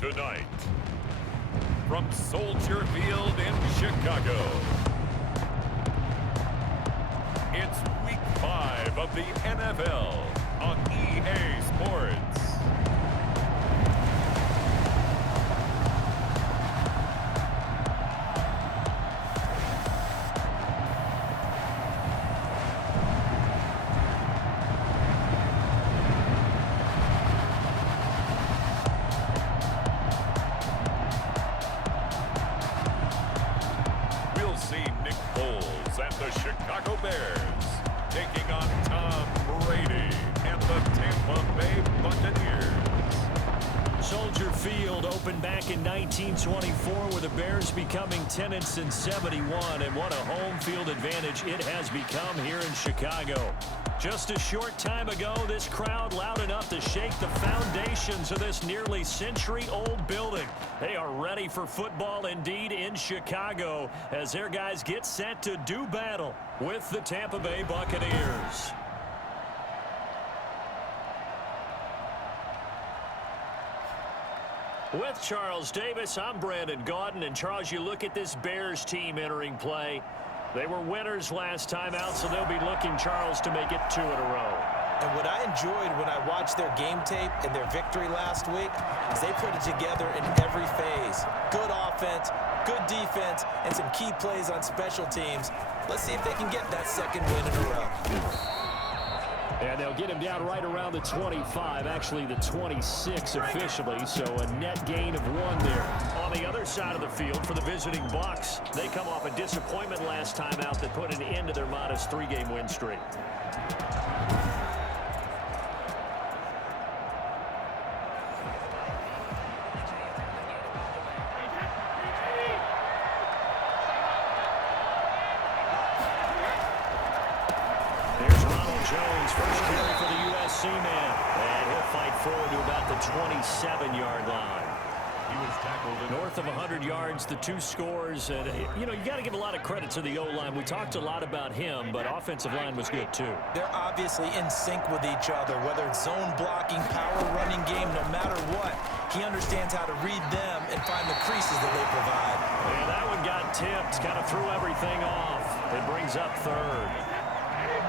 Tonight, from Soldier Field in Chicago, it's Week 5 of the NFL on EA Sports. The Chicago Bears taking on Tom Brady and the Tampa Bay Buccaneers. Soldier Field opened back in 1924 with the Bears becoming tenants in 71, and what a home field advantage it has become here in Chicago. Just a short time ago, this crowd loud enough to shake the foundations of this nearly century-old building. They are ready for football indeed in Chicago as their guys get set to do battle with the Tampa Bay Buccaneers. With Charles Davis, I'm Brandon Gaudin, and Charles, you look at this Bears team entering play. They were winners last time out, so they'll be looking, Charles, to make it 2 in a row. And what I enjoyed when I watched their game tape and their victory last week is they put it together in every phase. Good offense, good defense, and some key plays on special teams. Let's see if they can get that second win in a row. And they'll get him down right around the 25, actually the 26 officially, so a net gain of 1 there. On the other side of the field for the visiting Bucs, they come off a disappointment last time out that put an end to their modest 3-game win streak. Jones, first carry for the USC man, and he'll fight forward to about the 27-yard line. He was tackled north of 100 yards, the 2 scores, and you got to give a lot of credit to the O-line. We talked a lot about him, but offensive line was good too. They're obviously in sync with each other, whether it's zone blocking, power running game, no matter what. He understands how to read them and find the creases that they provide. And that one got tipped, kind of threw everything off. It brings up 3rd.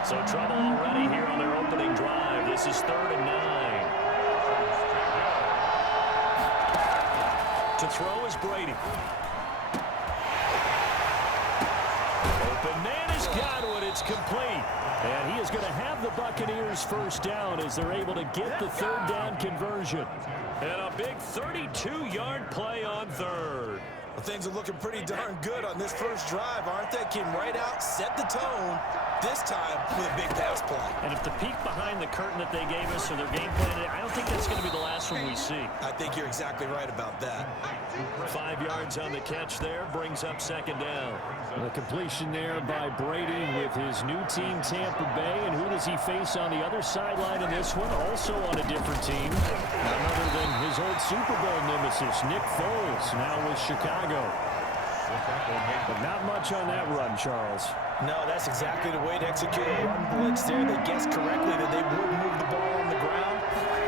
So trouble already here on their opening drive. This is 3rd and 9. To throw is Brady. Open man is Godwin. It's complete. And he is going to have the Buccaneers first down as they're able to get the 3rd down conversion. And a big 32-yard play on 3rd. Well, things are looking pretty darn good on this first drive, aren't they? Came right out, set the tone, this time with a big pass play. And if the peek behind the curtain that they gave us or their game plan, I don't think that's going to be the last one we see. I think you're exactly right about that. 5 yards on the catch there, brings up 2nd down. The completion there by Brady with his new team, Tampa Bay. And who does he face on the other sideline in this one? Also on a different team. None other than his old Super Bowl nemesis, Nick Foles, now with Chicago. But not much on that run, Charles. No, that's exactly the way to execute a run blitz there. They guessed correctly that they would move the ball on the ground,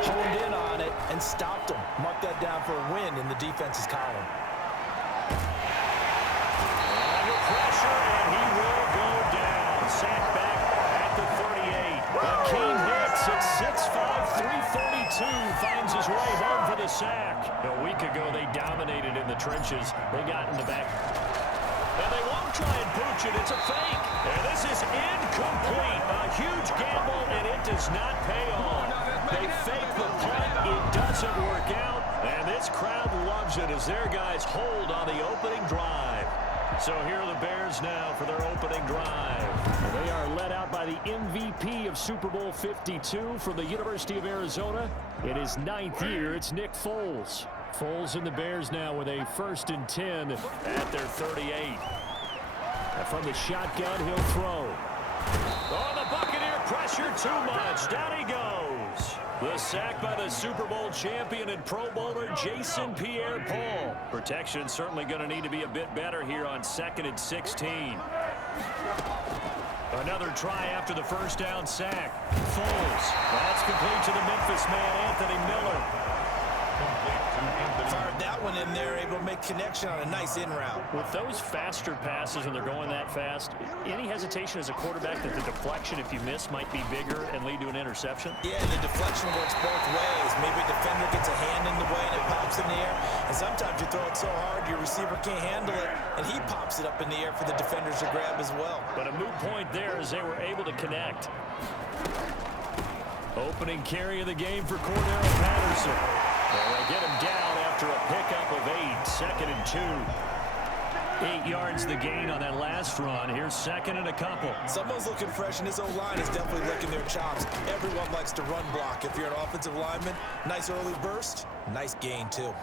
honed in on it, and stopped them. Mark that down for a win in the defense's column. Under pressure, and he will go down. Sacked back at the 38. Akeem Hicks at 6'5", 332 finds his way home for the sack. A week ago, they dominated in the trenches. They got in the back. And they won't try and pooch it. It's a fake. And this is incomplete. A huge gamble, and it does not pay off. They fake the punt. It doesn't work out. And this crowd loves it as their guys hold on the opening drive. So here are the Bears now for their opening drive. They are led out by the MVP of Super Bowl 52 from the University of Arizona. In his 9th year, it's Nick Foles. Foles and the Bears now with a 1st and 10 at their 38. And from the shotgun, he'll throw. Oh, the Buccaneer pressure too much. Down he goes. The sack by the Super Bowl champion and Pro Bowler Jason Pierre-Paul. Protection certainly going to need to be a bit better here on 2nd and 16. Another try after the first down sack. Foles. That's complete to the Memphis man, Anthony Miller. one in there, able to make connection on a nice in route. With those faster passes when they're going that fast, any hesitation as a quarterback that the deflection, if you miss, might be bigger and lead to an interception? Yeah, the deflection works both ways. Maybe a defender gets a hand in the way and it pops in the air. And sometimes you throw it so hard your receiver can't handle it, and he pops it up in the air for the defenders to grab as well. But a moot point there as they were able to connect. Opening carry of the game for Cordero Patterson. And they get him down after a pickup of 8, 2nd and 2. 8 yards the gain on that last run. Here's 2nd and a couple. Someone's looking fresh, and his O-line is definitely licking their chops. Everyone likes to run block. If you're an offensive lineman, nice early burst, nice gain too.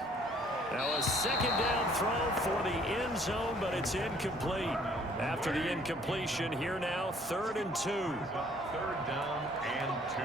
Now a 2nd down throw for the end zone, but it's incomplete. After the incompletion, here now, 3rd and 2. 3rd down and 2.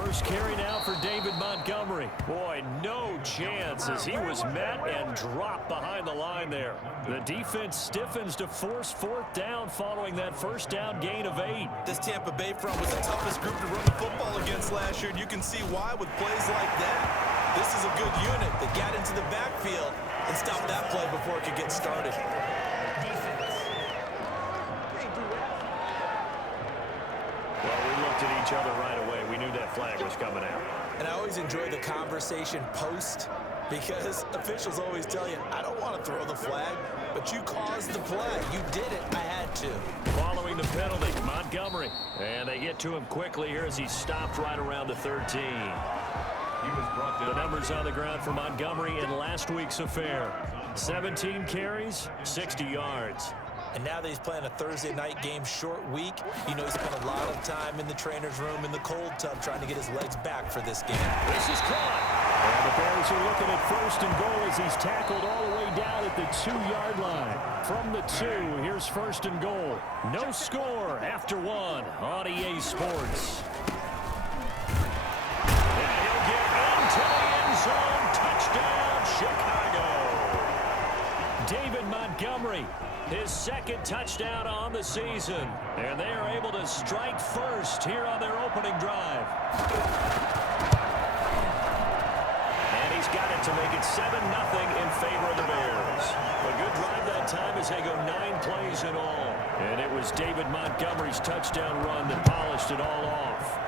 First carry now for David Montgomery. Boy, no chance as he was met and dropped behind the line there. The defense stiffens to force 4th down following that first down gain of 8. This Tampa Bay front was the toughest group to run the football against last year, and you can see why with plays like that. This is a good unit that got into the backfield and stopped that play before it could get started. Well, we looked at each other right away. We knew that flag was coming out. And I always enjoy the conversation post because officials always tell you, I don't want to throw the flag, but you caused the play. You did it. I had to. Following the penalty, Montgomery. And they get to him quickly here as he stopped right around the 13. He was brought down. The numbers on the ground for Montgomery in last week's affair. 17 carries, 60 yards. And now that he's playing a Thursday night game, short week, you know he spent a lot of time in the trainer's room in the cold tub trying to get his legs back for this game. This is caught. And the Bears are looking at 1st and goal as he's tackled all the way down at the 2-yard line. From the 2, here's 1st and goal. No score after 1 on EA Sports. And he'll get into the end zone. Touchdown, Chicago. David Montgomery, his 2nd touchdown on the season. And they are able to strike first here on their opening drive. And he's got it to make it 7-0 in favor of the Bears. A good drive that time as they go 9 plays in all. And it was David Montgomery's touchdown run that polished it all off.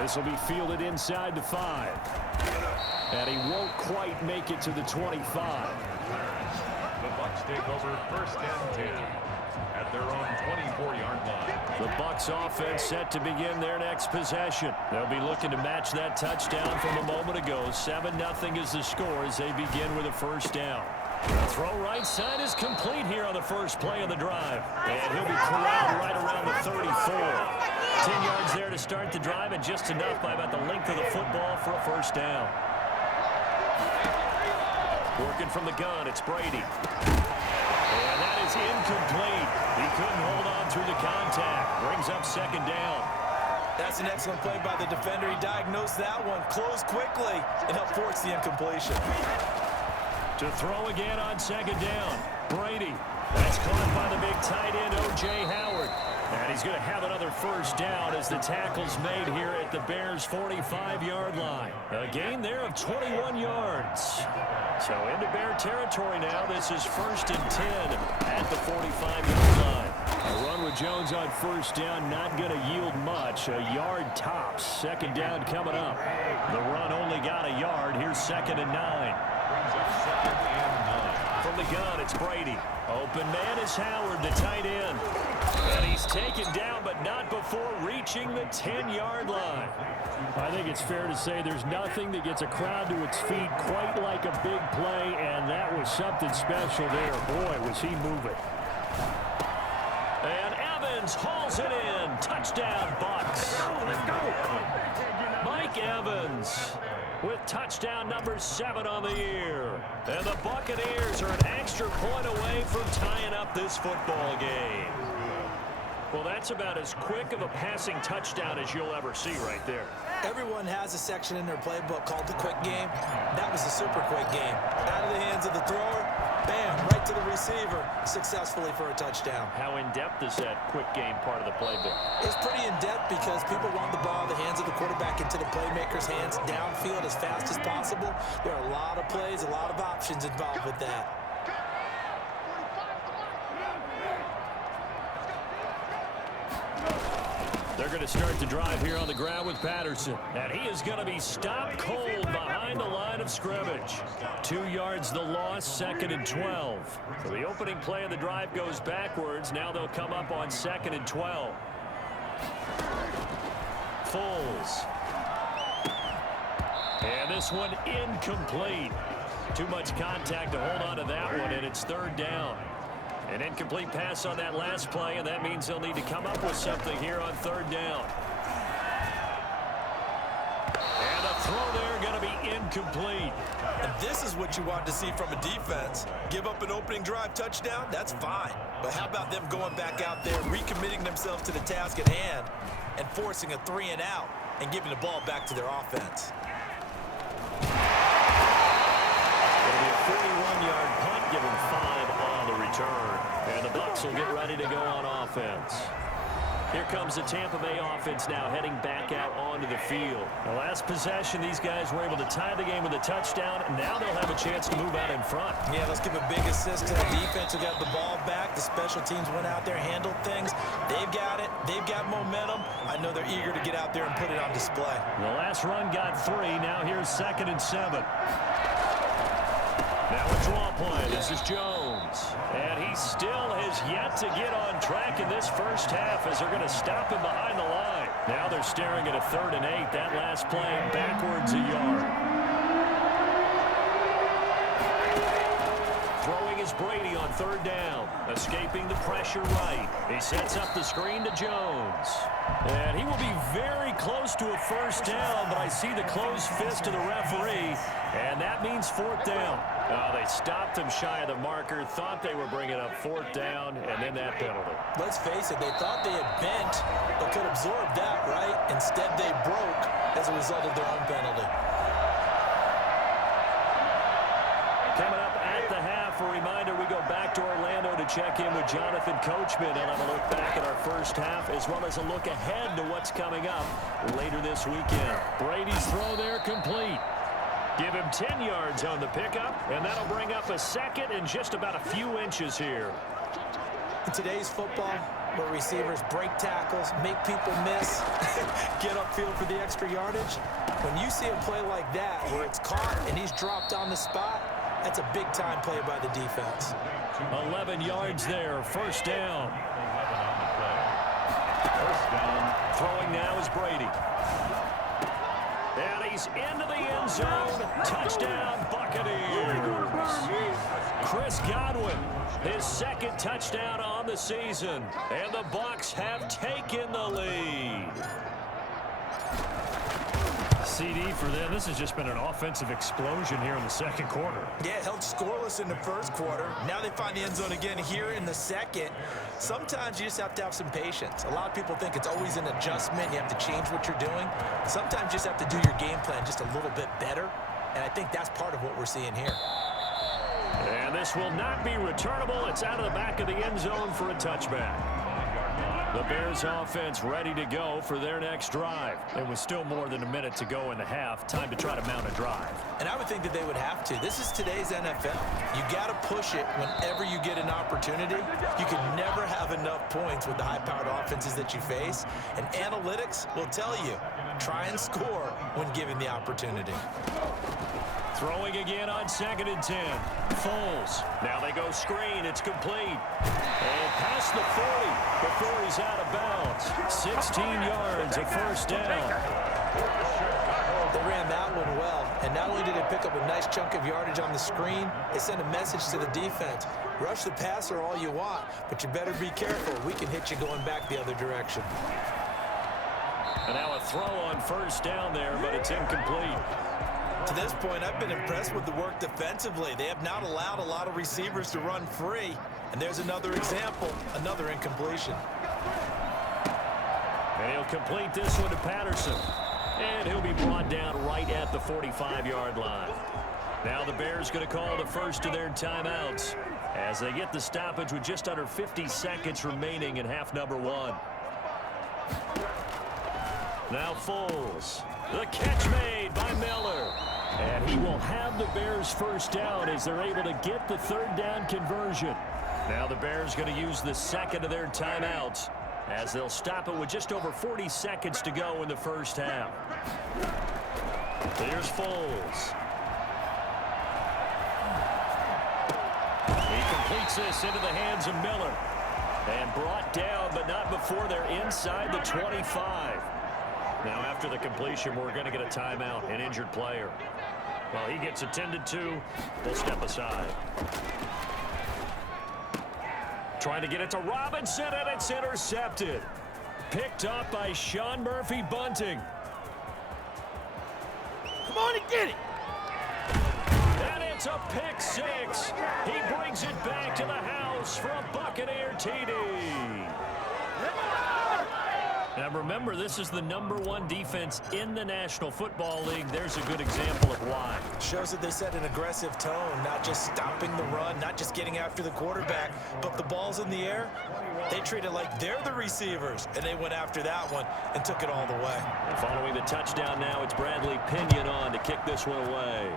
This will be fielded inside the 5. And he won't quite make it to the 25. The Bucs take over 1st and 10 at their own 24-yard line. The Bucs offense set to begin their next possession. They'll be looking to match that touchdown from a moment ago. 7-0 is the score as they begin with a 1st down. The throw right side is complete here on the first play of the drive. And he'll be corralled right around the 34. 10 yards there to start the drive, and just enough by about the length of the football for a 1st down. Working from the gun, it's Brady. And that is incomplete. He couldn't hold on through the contact. Brings up 2nd down. That's an excellent play by the defender. He diagnosed that one, closed quickly, and helped force the incompletion. To throw again on 2nd down. Brady. That's caught by the big tight end, O.J. Howard. And he's going to have another 1st down as the tackle's made here at the Bears' 45-yard line. A gain there of 21 yards. So into Bear territory now. This is 1st and 10 at the 45-yard line. A run with Jones on 1st down, not going to yield much. A yard tops. 2nd down coming up. The run only got a yard. Here's 2nd and 9. Brings up 2nd and 9. From the gun, it's Brady. Open man is Howard, the tight end. And he's taken down, but not before reaching the 10-yard line. I think it's fair to say there's nothing that gets a crowd to its feet quite like a big play, and that was something special there. Boy, was he moving. And Evans hauls it in. Touchdown, Bucs. Let's go. Mike Evans with touchdown number 7 on the year. And the Buccaneers are an extra point away from tying up this football game. Well, that's about as quick of a passing touchdown as you'll ever see right there. Everyone has a section in their playbook called the quick game. That was the super quick game. Out of the hands of the thrower, bam, right to the receiver successfully for a touchdown. How in-depth is that quick game part of the playbook? It's pretty in-depth because people want the ball in the hands of the quarterback into the playmaker's hands downfield as fast as possible. There are a lot of plays, a lot of options involved with that. They're going to start the drive here on the ground with Patterson. And he is going to be stopped cold behind the line of scrimmage. 2 yards the loss, 2nd and 12. So the opening play of the drive goes backwards. Now they'll come up on 2nd and 12. Foles. And this one incomplete. Too much contact to hold on to that one, and it's 3rd down. An incomplete pass on that last play, and that means they'll need to come up with something here on 3rd down. And the throw there going to be incomplete. And this is what you want to see from a defense. Give up an opening drive touchdown, that's fine. But how about them going back out there, recommitting themselves to the task at hand, and forcing a 3-and-out and giving the ball back to their offense? It'll be a 41-yard punt, giving 5 on the return. And the Bucs will get ready to go on offense. Here comes the Tampa Bay offense now heading back out onto the field. The last possession, these guys were able to tie the game with a touchdown, and now they'll have a chance to move out in front. Yeah, let's give a big assist to the defense who got the ball back. The special teams went out there, handled things. They've got it. They've got momentum. I know they're eager to get out there and put it on display. The last run got 3. Now here's 2nd and 7. Now a draw play. This is Jones. And he still has yet to get on track in this first half as they're going to stop him behind the line. Now they're staring at a 3rd and 8. That last play backwards a yard. Throwing is Brady on 3rd down. Escaping the pressure right. He sets up the screen to Jones. And he will be very close to a 1st down, but I see the closed fist of the referee, and that means 4th down. They stopped him shy of the marker, thought they were bringing up 4th down, and then that penalty. Let's face it, they thought they had bent, but could absorb that, right? Instead, they broke as a result of their own penalty. Coming up at the half, a reminder, we go back to Orlando to check in with Jonathan Coachman and have a look back at our first half, as well as a look ahead to what's coming up later this weekend. Brady's throw there complete. Give him 10 yards on the pickup, and that'll bring up a 2nd and just about a few inches here. In today's football, where receivers break tackles, make people miss, get upfield for the extra yardage, when you see a play like that where it's caught and he's dropped on the spot, that's a big-time play by the defense. 11 yards there, 1st down. Throwing now is Brady. And he's into the end zone. Touchdown, Buccaneers. Chris Godwin, his 2nd touchdown on the season. And the Bucs have taken the lead. CD for them. This has just been an offensive explosion here in the 2nd quarter. Yeah, held scoreless in the 1st quarter. Now they find the end zone again here in the 2nd. Sometimes you just have to have some patience. A lot of people think it's always an adjustment. You have to change what you're doing. Sometimes you just have to do your game plan just a little bit better. And I think that's part of what we're seeing here. And this will not be returnable. It's out of the back of the end zone for a touchback. The Bears offense ready to go for their next drive. It was still more than a minute to go in the half. Time to try to mount a drive. And I would think that they would have to. This is today's NFL. You got to push it whenever you get an opportunity. You can never have enough points with the high-powered offenses that you face. And analytics will tell you, try and score when given the opportunity. Throwing again on 2nd and 10. Foles. Now they go screen. It's complete. And past the 40 before he's out of bounds. 16 yards, a 1st down. They ran that one well. And not only did they pick up a nice chunk of yardage on the screen, they sent a message to the defense. Rush the passer all you want, but you better be careful. We can hit you going back the other direction. And now a throw on 1st down there, but it's incomplete. To this point, I've been impressed with the work defensively. They have not allowed a lot of receivers to run free. And there's another example, another incompletion. And he'll complete this one to Patterson. And he'll be brought down right at the 45-yard line. Now the Bears going to call the first of their timeouts. as they get the stoppage with just under 50 seconds remaining in half number one. Now Foles. The catch made by Miller. And he will have the Bears first down as they're able to get the third down conversion. Now the Bears going to use the second of their timeouts as they'll stop it with just over 40 seconds to go in the first half. Here's Foles. He completes this into the hands of Miller. And brought down, but not before they're inside the 25. Now after the completion, we're going to get a timeout, an injured player. While he gets attended to, they'll step aside. Trying to get it to Robinson, and it's intercepted. Picked up by Sean Murphy-Bunting. Come on and get it. And it's a pick six. He brings it back to the house for a Buccaneer TD. Now remember, this is the #1 defense in the National Football League. There's a good example of why. Shows that they set an aggressive tone, not just stopping the run, not just getting after the quarterback, but the ball's in the air. They treat it like they're the receivers, and they went after that one and took it all the way. And following the touchdown now, it's Bradley Pinion on to kick this one away.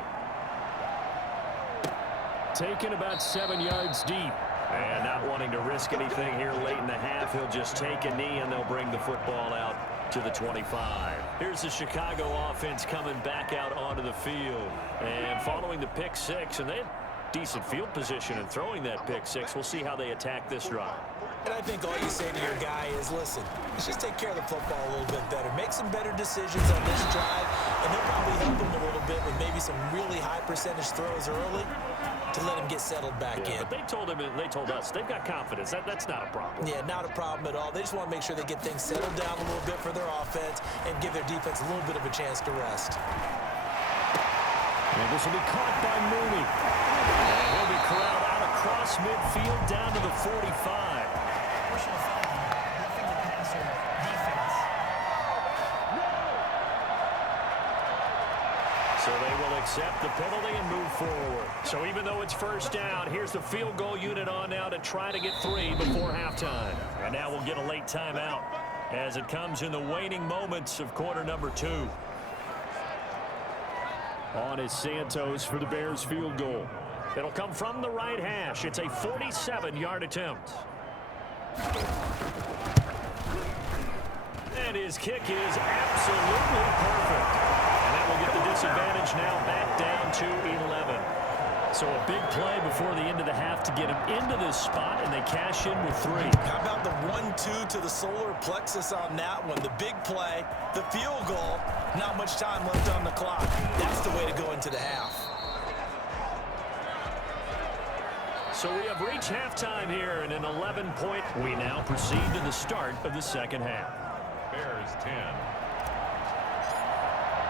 Taken about 7 yards deep. And not wanting to risk anything here late in the half, he'll just take a knee and they'll bring the football out to the 25. Here's the Chicago offense coming back out onto the field. And following the pick six, and they had decent field position in throwing that pick six. We'll see how they attack this drive. And I think all you say to your guy is, listen, let's just take care of the football a little bit better. Make some better decisions on this drive, and they'll probably help him a little bit with maybe some really high percentage throws early to let him get settled back in. But they told us they've got confidence. That's not a problem. Yeah, not a problem at all. They just want to make sure they get things settled down a little bit for their offense and give their defense a little bit of a chance to rest. And this will be caught by Mooney. And he'll be corralled out across midfield down to the 45. So they will accept the penalty and move forward. So even though it's first down, here's the field goal unit on now to try to get 3 before halftime. And now we'll get a late timeout as it comes in the waning moments of quarter number 2. On is Santos for the Bears field goal. It'll come from the right hash. It's a 47-yard attempt. And his kick is absolutely perfect. And that will get the disadvantage now back down to 11. So a big play before the end of the half to get him into this spot, and they cash in with 3. How about the 1-2 to the solar plexus on that one? The big play, the field goal, not much time left on the clock. That's the way to go into the half. So we have reached halftime here, and an 11-point. We now proceed to the start of the second half. Bears 10.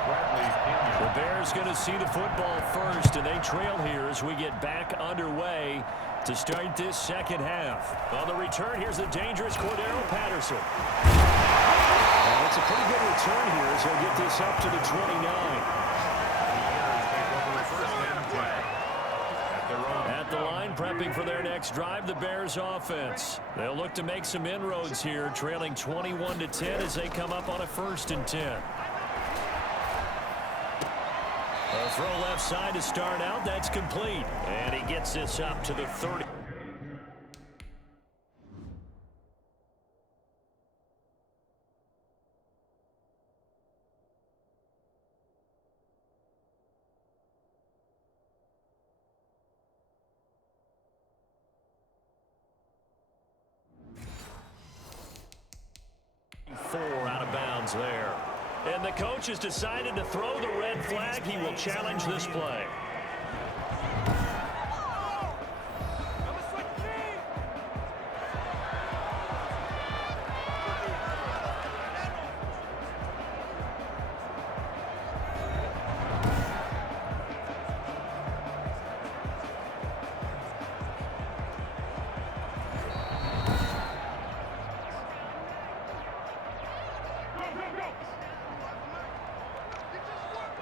Bradley Pinion. The Bears going to see the football first, and they trail here as we get back underway to start this second half. On the return, here's the dangerous Cordero Patterson. Well, it's a pretty good return here as he'll get this up to the 29. At the line, prepping for their next drive, the Bears offense. They'll look to make some inroads here, trailing 21-10 as they come up on a 1st and 10. A throw left side to start out. That's complete. And he gets this up to the 30. Out of bounds there. And the coach has decided to throw the red flag. He will challenge this play.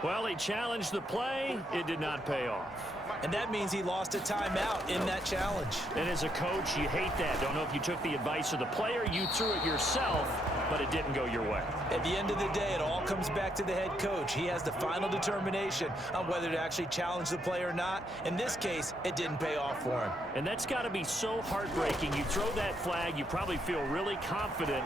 Well, he challenged the play. It did not pay off. and that means he lost a timeout in that challenge. And as a coach, you hate that. Don't know if you took the advice of the player, you threw it yourself, but it didn't go your way. At the end of the day, it all comes back to the head coach. He has the final determination on whether to actually challenge the play or not. In this case, it didn't pay off for him. And that's got to be so heartbreaking. You throw that flag, you probably feel really confident,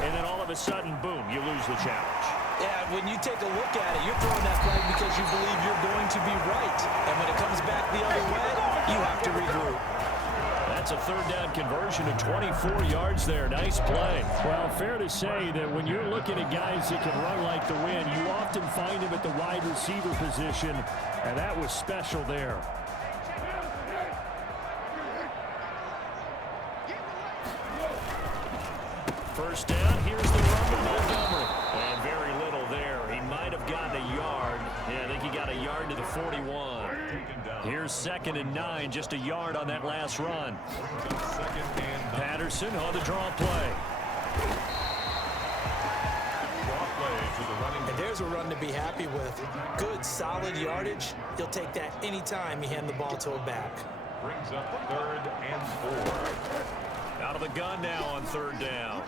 and then all of a sudden, boom, you lose the challenge. Yeah, when you take a look at it, you're throwing that flag because you believe you're going to be right. And when it comes back the other way, you have to regroup. That's a third down conversion of 24 yards there. Nice play. Well, fair to say that when you're looking at guys that can run like the wind, you often find them at the wide receiver position, and that was special there. First down, here's the run to Montgomery. And very little there. He might have gotten a yard. Yeah, I think he got a yard to the 41. Here's 2nd and 9, just a yard on that last run. Patterson on the draw play. And there's a run to be happy with. Good, solid yardage. He'll take that anytime you hand the ball to a back. Brings up 3rd and 4. Out of the gun now on 3rd down.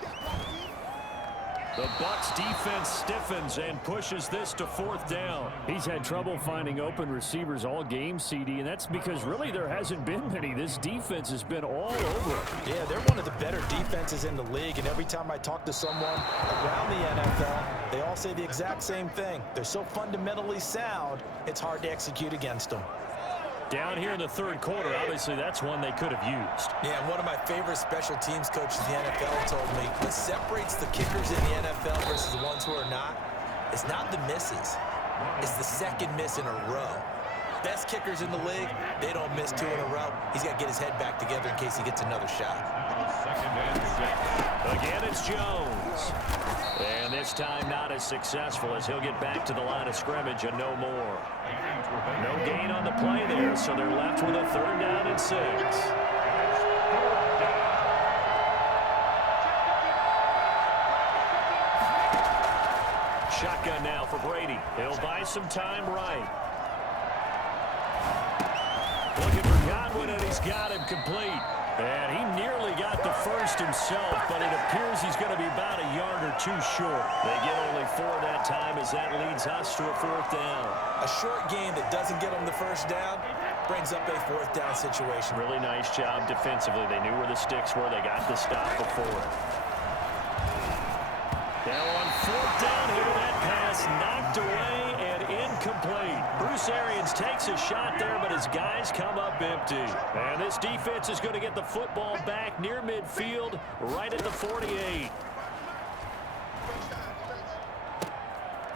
The Bucs defense stiffens and pushes this to 4th down. He's had trouble finding open receivers all game, CD, and that's because really there hasn't been many. This defense has been all over. Yeah, they're one of the better defenses in the league, and every time I talk to someone around the NFL, they all say the exact same thing. They're so fundamentally sound, it's hard to execute against them. Down here in the 3rd quarter, obviously that's one they could have used. Yeah, and one of my favorite special teams coaches in the NFL told me what separates the kickers in the NFL versus the ones who are not, it's not the misses. It's the second miss in a row. Best kickers in the league, they don't miss 2 in a row. He's got to get his head back together in case he gets another shot. 2nd and 6. Again, it's Jones. And this time not as successful as he'll get back to the line of scrimmage and no more. No gain on the play there, so they're left with a 3rd down and 6. Shotgun now for Brady. He'll buy some time right. Looking for Godwin, and he's got him complete. And he nearly got the first himself, but it appears he's going to be about a yard or 2 short. They get only 4 that time as that leads us to a 4th down. A short game that doesn't get them the first down brings up a 4th down situation. Really nice job defensively. They knew where the sticks were. They got the stop before it. Now on 4th down here, that pass knocked away and incomplete. Bruce Arians takes a shot there, but his guys come up empty. And this defense is going to get the football back near midfield, right at the 48.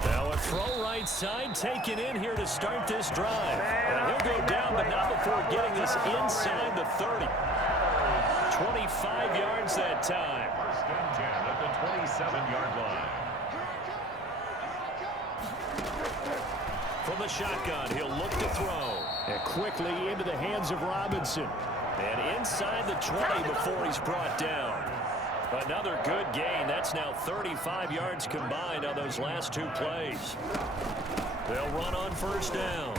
Now a throw right side taken in here to start this drive. And he'll go down, but not before getting this inside the 30. 25 yards that time. 1st and 10 at the 27-yard line. From the shotgun, he'll look to throw. And quickly into the hands of Robinson. And inside the 20 before he's brought down. Another good gain. That's now 35 yards combined on those last 2 plays. They'll run on 1st down.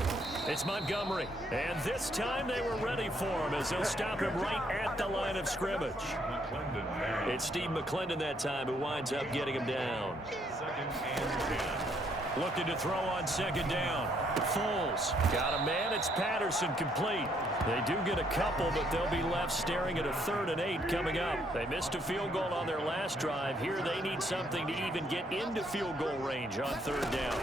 It's Montgomery. And this time they were ready for him as they'll stop him right at the line of scrimmage. It's Steve McClendon that time who winds up getting him down. 2nd and 10. Looking to throw on 2nd down. Foles. Got a man. It's Patterson complete. They do get a couple, but they'll be left staring at a 3rd and 8 coming up. They missed a field goal on their last drive. Here they need something to even get into field goal range on 3rd down.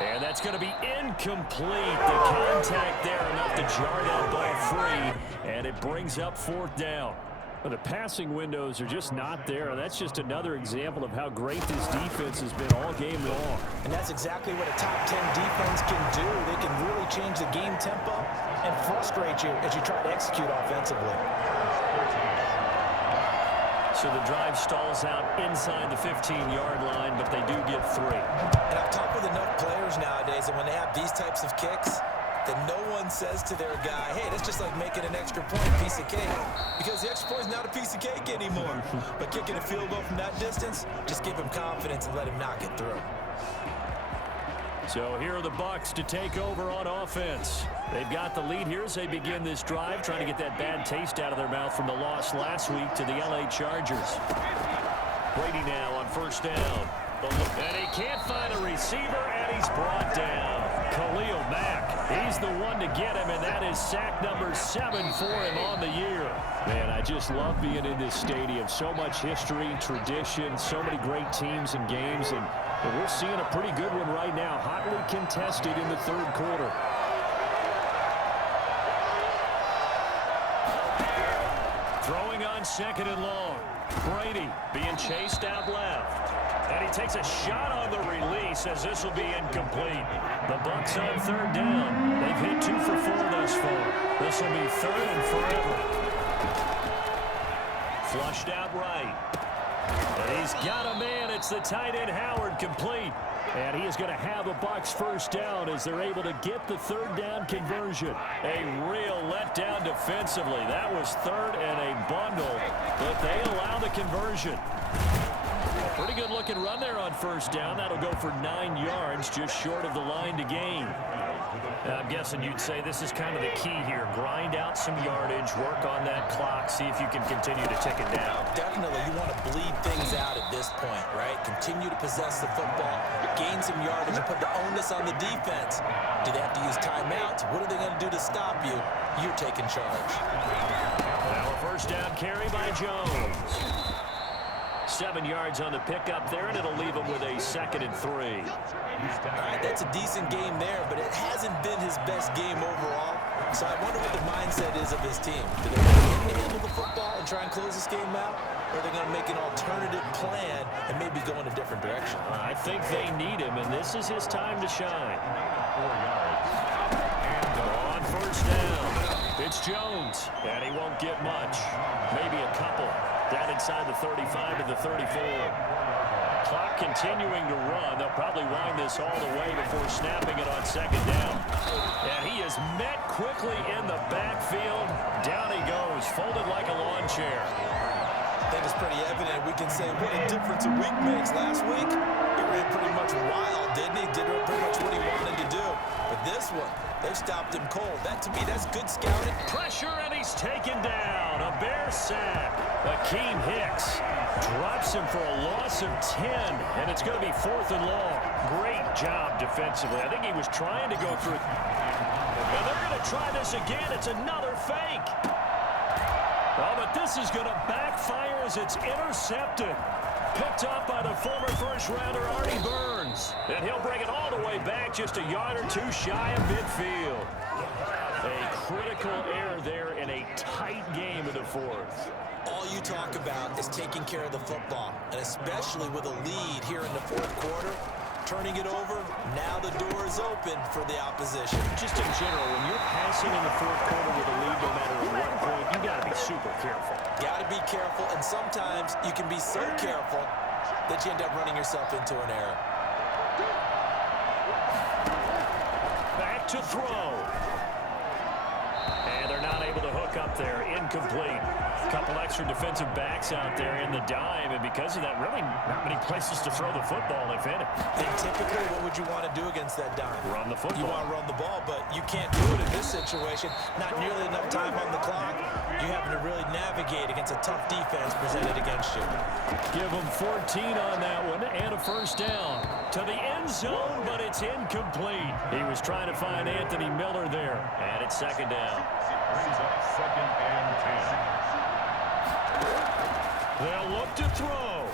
And that's going to be incomplete. The contact there enough to jar that ball free, and it brings up 4th down. But the passing windows are just not there, and that's just another example of how great this defense has been all game long. And that's exactly what a top 10 defense can do. They can really change the game tempo and frustrate you as you try to execute offensively. So the drive stalls out inside the 15-yard line, but they do get 3. And I've talked with enough players nowadays, and when they have these types of kicks, that no one says to their guy, hey, that's just like making an extra point piece of cake. Because the extra point is not a piece of cake anymore. But kicking a field goal from that distance, just give him confidence and let him knock it through. So here are the Bucs to take over on offense. They've got the lead here as they begin this drive, trying to get that bad taste out of their mouth from the loss last week to the LA Chargers. Brady now on first down. And he can't find a receiver, and he's brought down. Khalil Mack, he's the one to get him, and that is sack number 7 for him on the year. Man, I just love being in this stadium. So much history, tradition, so many great teams and games, and we're seeing a pretty good one right now, hotly contested in the third quarter. Throwing on second and long. Brady being chased out left. And he takes a shot on the release as this will be incomplete. The Bucs on third down. They've hit 2 for 4 thus far. This will be third and forever. Flushed out right. And he's got a man. It's the tight end Howard, complete. And he is going to have a Bucs first down as they're able to get the third down conversion. A real letdown defensively. That was third and a bundle, but they allow the conversion. A pretty good looking run there on first down. That'll go for 9 yards, just short of the line to gain. I'm guessing you'd say this is kind of the key here. Grind out some yardage, work on that clock, see if you can continue to tick it down. Definitely, you want to bleed things out at this point, right? Continue to possess the football, gain some yardage, and put the onus on the defense. Do they have to use timeouts? What are they going to do to stop you? You're taking charge. Now a first down carry by Jones. 7 yards on the pickup there, and it'll leave him with a 2nd and 3. All right, that's a decent game there, but it hasn't been his best game overall. So I wonder what the mindset is of his team. Do they want to handle the football and try and close this game out? Or are they going to make an alternative plan and maybe go in a different direction? I think they need him, and this is his time to shine. 4 yards. And on first down, it's Jones, and he won't get much. Maybe a couple. Down inside the 35 to the 34. Clock continuing to run. They'll probably wind this all the way before snapping it on second down. And he is met quickly in the backfield. Down he goes, folded like a lawn chair. I think it's pretty evident. We can say what a difference a week makes. Last week, he ran pretty much wild, didn't he? Did pretty much what he wanted to do. But this one, they've stopped him cold. That, to me, that's good scouting. Pressure, and he's taken down. A Bear sack. Akeem Hicks drops him for a loss of 10, and it's going to be 4th and long. Great job defensively. I think he was trying to go through. And they're going to try this again. It's another fake. Oh, but this is going to backfire as it's intercepted. Picked up by the former first-rounder Artie Burns. And he'll bring it all the way back, just a yard or 2 shy of midfield. A critical error there in a tight game in the 4th. All you talk about is taking care of the football, and especially with a lead here in the 4th quarter, turning it over, now the door is open for the opposition. Just in general, when you're passing in the 4th quarter with a lead, no matter at what point, you got to be super careful. Got to be careful, and sometimes you can be so careful that you end up running yourself into an error. Back to throw. And they're not able to hook up there. Incomplete. A couple extra defensive backs out there in the dime, and because of that, really not many places to throw the football, if any. And typically, what would you want to do against that dime? Run the football. You want to run the ball, but you can't do it in this situation. Not nearly enough time on the clock. You having to really navigate against a tough defense presented against you. Give them 14 on that one, and a first down. To the end zone, but it's incomplete. He was trying to find Anthony Miller there, and it's 2nd down. brings up 2nd and 10. They'll look to throw.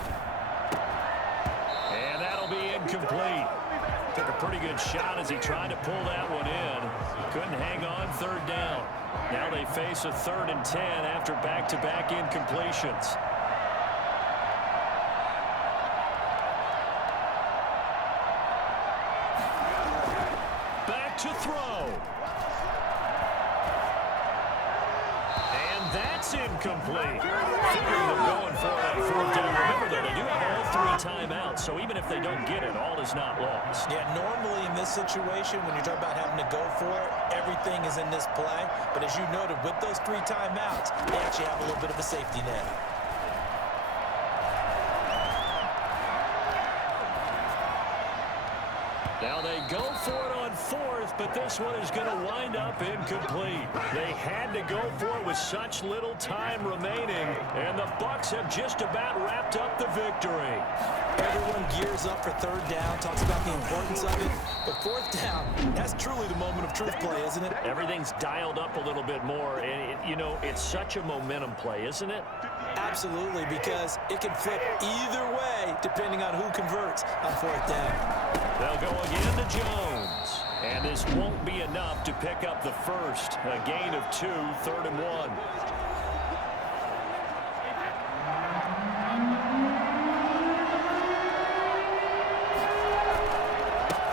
And that'll be incomplete. Took a pretty good shot as he tried to pull that one in. Couldn't hang on 3rd down. Now they face a 3rd and 10 after back-to-back incompletions. Back to throw. And that's incomplete. Figuring they're going for that 4th down. Remember, though, they do have all 3 timeouts, so even if they don't get it, all is not lost. Yeah, normally in this situation, when you're talking about having to go for it, everything is in this play. But as you noted, with those 3 timeouts, they actually have a little bit of a safety net. Now they go for it on fourth, but this one is going to wind up incomplete. They had to go for it with such little time remaining, and the Bucs have just about wrapped up the victory. Everyone gears up for third down, talks about the importance of it, but fourth down, that's truly the moment of truth play, isn't it? Everything's dialed up a little bit more, and, it's such a momentum play, isn't it? Absolutely, because it can flip either way depending on who converts on fourth down. They'll go again to Jones. And this won't be enough to pick up the first. A gain of 2, 3rd and 1.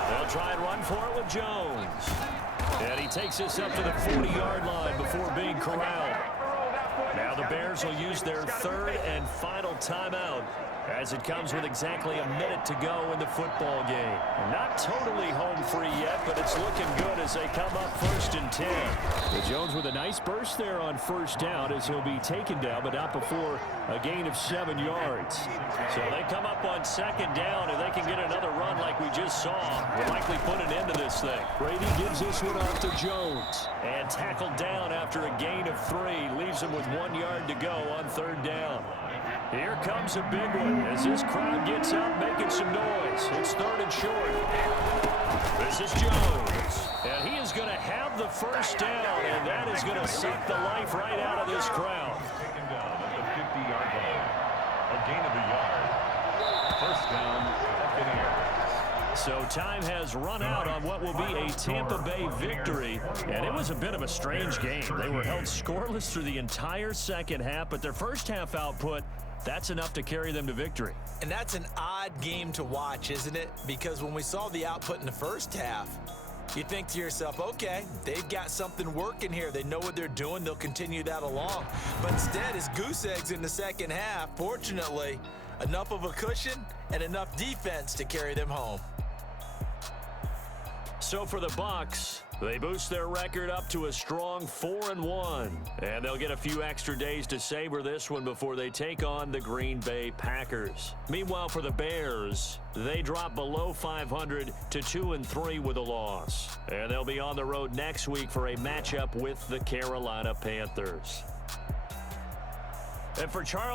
They'll try and run for it with Jones. And he takes this up to the 40-yard line before being corralled. Now the Bears will use their 3rd and final timeout as it comes with exactly a minute to go in the football game. Not totally home free yet, but it's looking good as they come up 1st and 10. Well, Jones with a nice burst there on first down as he'll be taken down, but not before a gain of 7 yards. So they come up on 2nd down, and they can get another run like we just saw. Will likely put an end to this thing. Brady gives this one off to Jones. And tackled down after a gain of 3. Leaves him with 1 yard to go on 3rd down. Here comes a big one as this crowd gets up making some noise. It's 3rd and short. This is Jones. And he is going to have the first down, and that is going to suck the life right out of this crowd. Taken down at the 50-yard line. A gain of a yard. First down, 2nd yards. So time has run out on what will be a Tampa Bay victory. And it was a bit of a strange game. They were held scoreless through the entire second half, but their first half output, that's enough to carry them to victory. And that's an odd game to watch, isn't it? Because when we saw the output in the first half, you think to yourself, okay, they've got something working here. They know what they're doing. They'll continue that along. But instead, it's goose eggs in the second half. Fortunately, enough of a cushion and enough defense to carry them home. So for the Bucs, they boost their record up to a strong 4-1. And they'll get a few extra days to savor this one before they take on the Green Bay Packers. Meanwhile, for the Bears, they drop below 500 to 2-3 with a loss. And they'll be on the road next week for a matchup with the Carolina Panthers. And for Charles